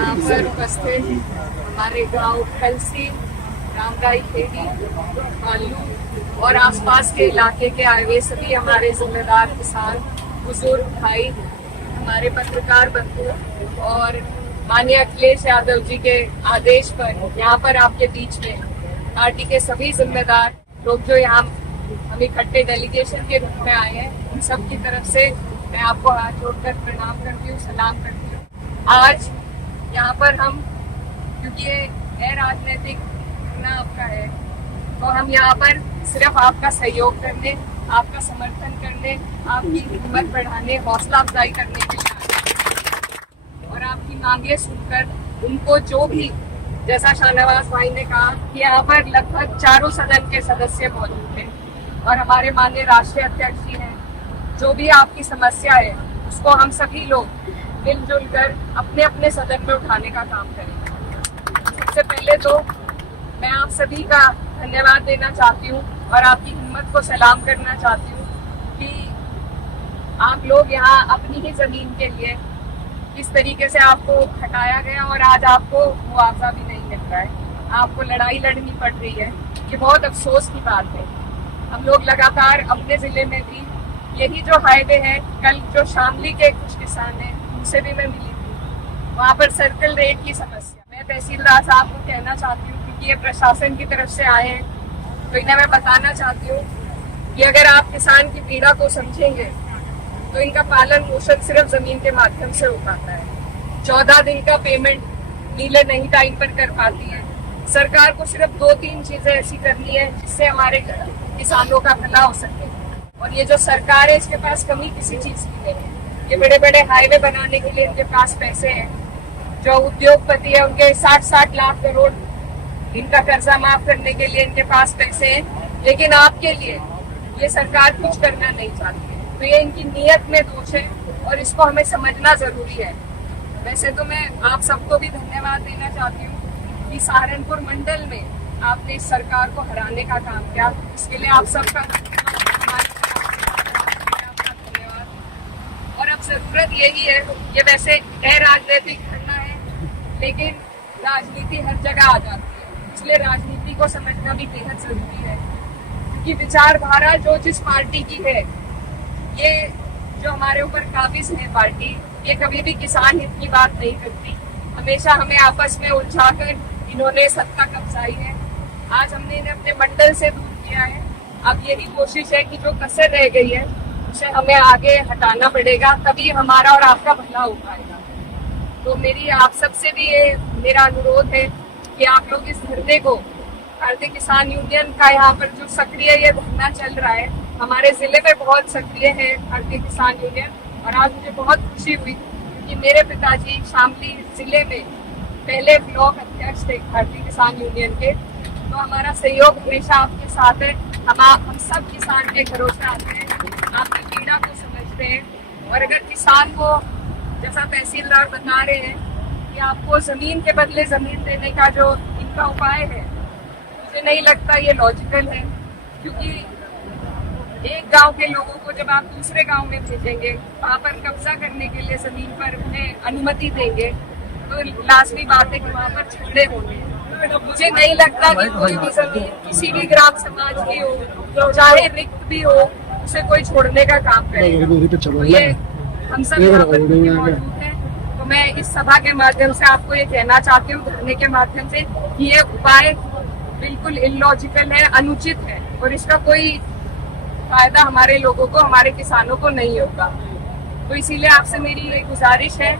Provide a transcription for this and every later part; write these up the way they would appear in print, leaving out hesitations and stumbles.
यहाँ पर उपस्थित हमारे गांव कलसी, रामराई खेड़ी, बालू और आसपास के इलाके के आए हुए सभी हमारे जिम्मेदार किसान, बुजुर्ग भाई, हमारे पत्रकार बंधु और माननीय अखिलेश यादव जी के आदेश पर यहाँ पर आपके बीच में पार्टी के सभी जिम्मेदार लोग जो यहाँ हम इकट्ठे डेलीगेशन के रूप में आए हैं, उन सब की तरफ से मैं आपको हाथ जोड़कर प्रणाम करती हूँ, सलाम करती हूँ। आज यहाँ पर हम, क्योंकि ये राजनीतिक करना आपका है, तो हम यहाँ पर सिर्फ आपका सहयोग करने, आपका समर्थन करने, आपकी हिम्मत बढ़ाने, हौसला अफजाई करने के लिए और आपकी मांगे सुनकर उनको जो भी, जैसा शाहनवाज भाई ने कहा कि यहाँ पर लगभग चारों सदन के सदस्य मौजूद थे और हमारे माननीय राष्ट्रीय अध्यक्ष जी हैं, जो भी आपकी समस्या है उसको हम सभी लोग मिलजुल कर अपने अपने सदन में उठाने का काम करेंगे। सबसे पहले तो मैं आप सभी का धन्यवाद देना चाहती हूँ और आपकी हिम्मत को सलाम करना चाहती हूँ कि आप लोग यहाँ अपनी ही जमीन के लिए किस तरीके से आपको हटाया गया और आज आपको मुआवजा भी नहीं मिल रहा है, आपको लड़ाई लड़नी पड़ रही है। ये बहुत अफसोस की बात है। हम लोग लगातार अपने जिले में भी यही जो हाईवे है, कल जो शामली के कुछ किसान हैं उनसे भी मैं मिली थी, वहाँ पर सर्कल रेट की समस्या, मैं तहसीलदार साहब को कहना चाहती हूँ क्योंकि ये प्रशासन की तरफ से आए हैं, तो इन्हें मैं बताना चाहती हूँ कि अगर आप किसान की पीड़ा को समझेंगे तो इनका पालन पोषण सिर्फ जमीन के माध्यम से हो पाता है। 14 दिन का पेमेंट नीले नहीं टाइम पर कर पाती है। सरकार को सिर्फ 2-3 चीजें ऐसी करनी है जिससे हमारे किसानों का भला हो सके, और ये जो सरकार है इसके पास कमी किसी चीज की नहीं है। ये बड़े बड़े हाईवे बनाने के लिए इनके पास पैसे हैं, जो उद्योगपति है उनके 60-60 लाख करोड़ इनका कर्जा माफ करने के लिए इनके पास पैसे हैं, लेकिन आपके लिए ये सरकार कुछ करना नहीं चाहती है। तो ये इनकी नीयत में दोष है और इसको हमें समझना जरूरी है। वैसे तो मैं आप सबको भी धन्यवाद देना चाहती हूँ कि सहारनपुर मंडल में आपने इस सरकार को हराने का काम किया, इसके लिए आप सबका धन्यवाद। और अब जरूरत यही है, ये वैसे राजनीतिक करना है लेकिन राजनीति हर जगह आ जाती है, इसलिए राजनीति को समझना भी बेहद जरूरी है क्योंकि विचारधारा जो जिस पार्टी की है, ये जो हमारे ऊपर काबिज है पार्टी, ये कभी भी किसान हित की बात नहीं करती। हमेशा हमें आपस में उलझाकर इन्होंने सत्ता कब्जाई है। आज हमने इन्हें अपने मंडल से दूर किया है, अब यही कोशिश है कि जो कसर रह गई है उसे हमें आगे हटाना पड़ेगा, तभी हमारा और आपका भला हो पाएगा। तो मेरी आप सबसे भी ये मेरा अनुरोध है कि आप लोग इस धरने को, भारतीय किसान यूनियन का यहाँ पर जो सक्रिय ये धरना चल रहा है, हमारे जिले में बहुत सक्रिय है भारतीय किसान यूनियन, और आज मुझे बहुत खुशी हुई कि मेरे पिताजी शामली जिले में पहले ब्लॉक अध्यक्ष थे भारतीय किसान यूनियन के। तो हमारा सहयोग हमेशा आपके साथ है। हम सब किसान के घरों से आते हैं, आपकी पीड़ा को समझते हैं, और अगर किसान को, जैसा तहसीलदार बता रहे हैं कि आपको जमीन के बदले जमीन देने का जो इनका उपाय है, मुझे नहीं लगता ये लॉजिकल है, क्योंकि एक गांव के लोगों को जब आप दूसरे गांव में भेजेंगे, वहां पर कब्जा करने के लिए जमीन पर उन्हें अनुमति देंगे, तो लाजमी बात है कि वहां पर झगड़े होंगे। मुझे नहीं लगता कि कोई भी जमीन किसी भी ग्राम समाज की हो, चाहे रिक्त भी हो, उसे कोई छोड़ने का काम करेगा। तो ये हम सब यहाँ पर मौजूद हैं, तो मैं इस सभा के माध्यम से आपको ये कहना चाहती हूँ, धरने के माध्यम से, कि ये उपाय बिल्कुल इलॉजिकल है, अनुचित है, और इसका कोई फायदा हमारे लोगों को, हमारे किसानों को नहीं होगा। तो इसीलिए आपसे मेरी ये गुजारिश है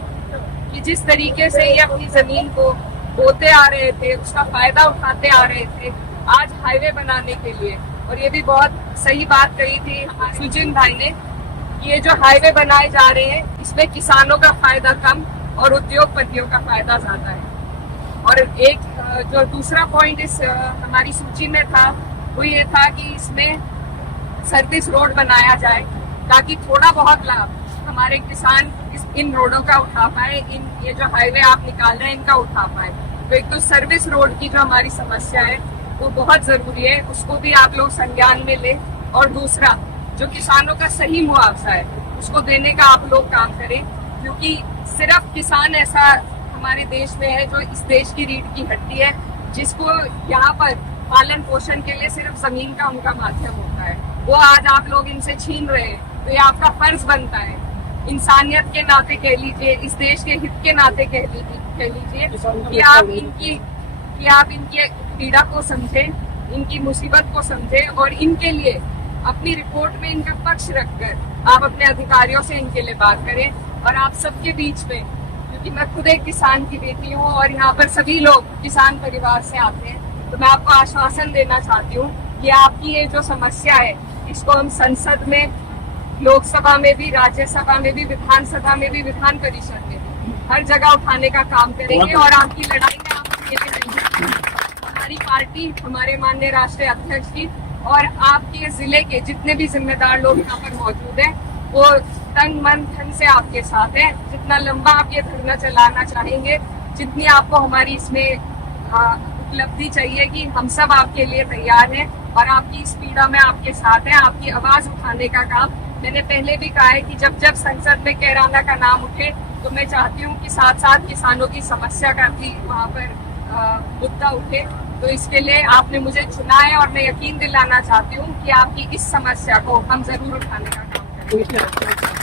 कि जिस तरीके से ये अपनी जमीन को बोते आ रहे थे, उसका फायदा उठाते आ रहे थे, आज हाईवे बनाने के लिए, और ये भी बहुत सही बात कही थी सुजिन भाई ने, ये जो हाईवे बनाए जा रहे हैं इसमें किसानों का फायदा कम और उद्योगपतियों का फायदा ज्यादा है। और एक जो दूसरा पॉइंट इस हमारी सूची में था, वो ये था कि इसमें सर्विस रोड बनाया जाए ताकि थोड़ा बहुत लाभ हमारे किसान इन रोडों का उठा पाए, ये जो हाईवे आप निकाल रहे हैं इनका उठा पाए। तो एक तो सर्विस रोड की जो हमारी समस्या है वो बहुत जरूरी है, उसको भी आप लोग संज्ञान में ले, और दूसरा जो किसानों का सही मुआवजा है उसको देने का आप लोग काम करें, क्योंकि सिर्फ किसान ऐसा हमारे देश में है, जो इस देश की रीढ़ की हड्डी है, जिसको यहाँ पर पालन पोषण के लिए सिर्फ जमीन का उनका माध्यम होता है, वो आज आप लोग इनसे छीन रहे हैं। तो ये आपका फर्ज बनता है, इंसानियत के नाते कह लीजिए, इस देश के हित के नाते कह लीजिए कि आप इनकी पीड़ा को समझें, इनकी मुसीबत को समझें और इनके लिए अपनी रिपोर्ट में इनका पक्ष रखकर आप अपने अधिकारियों से इनके लिए बात करें। और आप सबके बीच में, क्योंकि मैं खुद एक किसान की बेटी हूँ और यहाँ पर सभी लोग किसान परिवार से आते हैं, तो मैं आपको आश्वासन देना चाहती हूँ कि आपकी ये जो समस्या है, इसको हम संसद में, लोकसभा में भी, राज्यसभा में भी, विधानसभा में भी, विधान परिषद में भी, हर जगह उठाने का काम करेंगे और आपकी लड़ाई में आप अकेले नहीं हैं। हमारी पार्टी, हमारे माननीय राष्ट्रीय अध्यक्ष जी और आपके जिले के जितने भी जिम्मेदार लोग यहाँ पर मौजूद हैं, वो तन मन धन से आपके साथ हैं। जितना लंबा आप ये धरना चलाना चाहेंगे, जितनी आपको हमारी इसमें उपलब्धि चाहिए, कि हम सब आपके लिए तैयार हैं और आपकी इस पीड़ा में आपके साथ हैं। आपकी आवाज उठाने का काम, मैंने पहले भी कहा है कि जब जब संसद में कैराना का नाम उठे तो मैं चाहती हूँ कि साथ साथ किसानों की समस्या का भी वहाँ पर मुद्दा उठे। तो इसके लिए आपने मुझे चुना है और मैं यकीन दिलाना चाहती हूँ कि आपकी इस समस्या को हम जरूर उठाने का काम करेंगे।